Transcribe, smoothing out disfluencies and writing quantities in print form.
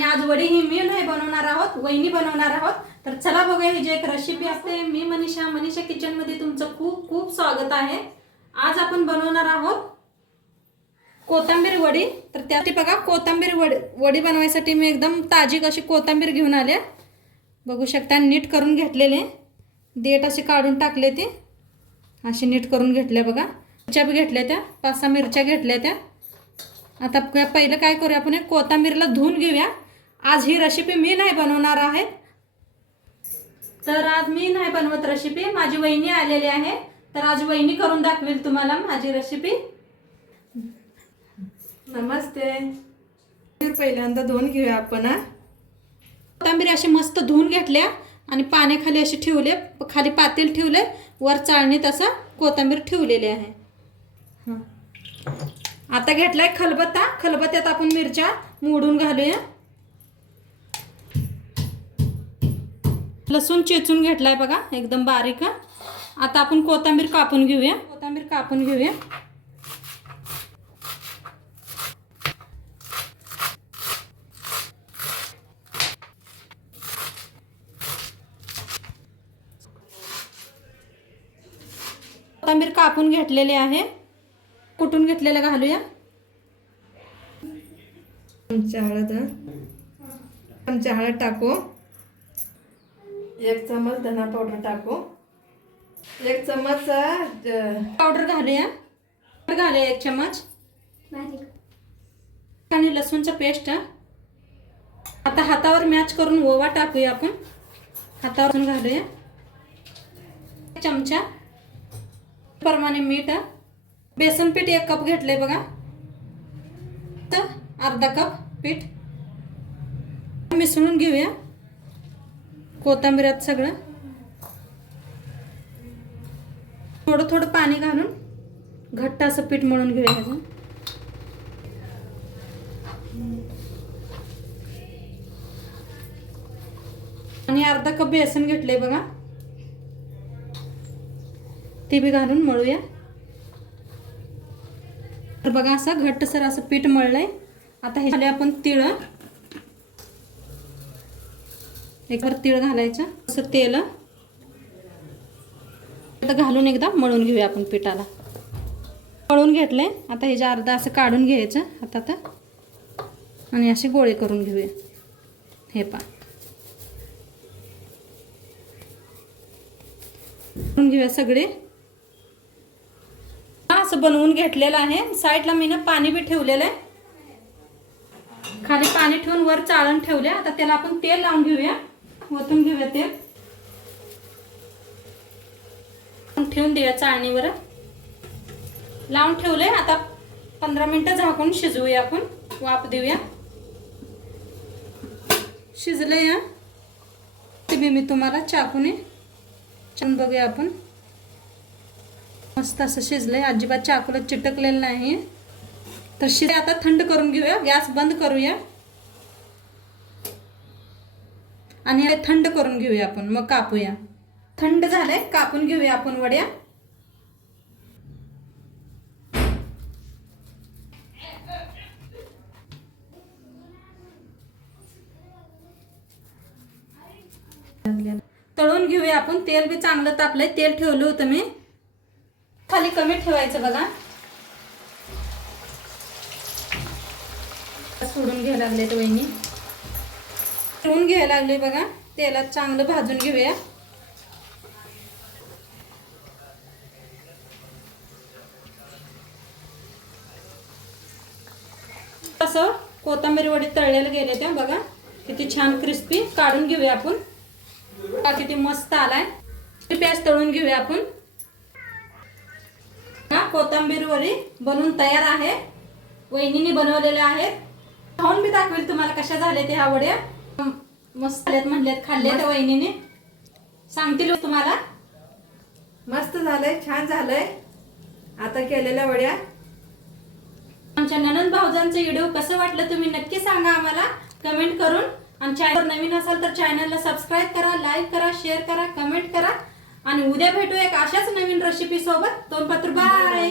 आणि आज वडी ही मी नाही बनवणार आहोत, वहिनी बनवणार आहोत। तर चला बघूया ही जी एक रेसिपी असते। मी मनीषा किचन मध्ये तुमचं खूप खूप स्वागत आहे। आज आपण बनवणार आहोत कोथिंबीर वडी। तर त्यासाठी बघा कोथिंबीर वडी बनवायसाठी मी एकदम ताजी कशी कोथिंबीर घेऊन आले, बघू शकता। नीट करून घेतलेले, देठ असे काढून टाकले, ते असे नीट करून घेतले बघा। मिरच्या बी घेतल्या, त्या 5-6 मिरच्या घेतल्या त्या। आता पहिलं काय करूया, आपण कोथिंबीरला धुवून घेऊया। आज ही रेसिपी मी नाही बनवणार आहे, तर आज मी नाही बनवत रेसिपी, माझी वहिनी आलेली आहे। तर आज वहिनी करून दाखवेल तुम्हाला माझी रेसिपी। नमस्ते। पहिल्यांदा धुवून घेऊया आपण। कोथिंबीर अशी मस्त धुवून घेतल्या आणि पाण्याखाली अशी ठेवले, खाली पातेल ठेवले, वर चाळणीत असा कोथिंबीर ठेवलेली आहे। आता घेतलाय खलबत्ता, खलबत्त्यात आपण मिरच्या मोडून घालूया। लसूण चेचून घेतलाय बघा, एकदम बारीक। आता आपण कोथिंबीर कापून घेऊया, कोथिंबीर कापून घेऊया। कोथिंबीर कापून घेतलेली आहे, कुटून घेतलेलं घालूया। चमचा हळद टाकू, 1 चम्मच धना पावडर टाकू, 1 चम्मच पावडर घालूया, 1 चम्मच आणि लसूणचं पेस्ट। आता हातावर मॅच करून ओवा टाकूया आपण, हातावर घालूया। 1 चमचा प्रमाणे मीठ, बेसन पीठ 1 कप घेतले बघा, तर अर्धा कप पीठ मिसळून घेऊया कोथिंबीरात सगळं। थोडं थोडं पाणी घालून घट्ट असं पीठ मळून घेऊया ह्याचं। आणि अर्धा कप बेसन घेतले बघा, ते बी घालून मळूया। तर बघा असं घट्टसर असं पीठ मळलंय। आता हे आपण तीळ, 1 तीळ घालायचं, असं तेल आता घालून एकदा मळून घेऊया आपण पिठाला। मळून घेतलंय, आता हे जे अर्धा असं काढून घ्यायचं हातात आणि असे गोळे करून घेऊया। हे पा करून घेऊया सगळे। असं बनवून घेतलेलं आहे। साईडला मी ना पाणी बी ठेवलेलं आहे, खाली पाणी ठेवून वर चाळण ठेवले। आता त्याला आपण तेल लावून घेऊया, ओतून घेऊया तेल, ठेवून देऊया चाळणीवर, लावून ठेवले। आता 15 मिनिटं झाकून शिजवूया आपण, वाफ देऊया। शिजले या, ते मी तुम्हाला चाकूने छान बघूया आपण, मस्त असं शिजलंय, अजिबात चाकूला चिटकलेलं नाही। तर शिजले, आता थंड करून घेऊया, गॅस बंद करूया आणि थंड करून घेऊया आपण, मग कापूया। थंड झालंय, कापून घेऊया आपण वड्या। तळून घेऊया आपण, तेल बी चांगलं तापलंय, तेल ठेवलं होतं मी खाली, कमी ठेवायचं बघा। सोडून घ्यायला लागले तर वहिनी, ठेवून घ्यायला लागले बघा, तेलात चांगलं भाजून घेऊया। असं कोथिंबीर वडी तळलेले गेले त्या बघा, किती छान क्रिस्पी। काढून घेऊया आपण, किती मस्त आलाय। प्याज तळून घेऊया आपण। कोथिंबीर वडी बनवून तयार आहे, वहिनीने बनवलेल्या आहेत। खाऊन मी दाखवेल तुम्हाला कशा झाल्या त्या वड्या, मस्त आल्यात म्हणल्यात, खाल्ल्यात वहिनीने, सांगतील तुम्हाला। मस्त झालंय, छान झालंय आता केलेल्या वड्या। आमच्या ननंद भाऊजांचं व्हिडिओ कसं वाटलं तुम्ही नक्की सांगा आम्हाला कमेंट करून। आणि चॅनल नवीन असाल तर चॅनलला सबस्क्राईब करा, लाईक करा, शेअर करा, कमेंट करा। आणि उद्या भेटू एक अशाच नवीन रेसिपी सोबत। तोपर्यंत बाय।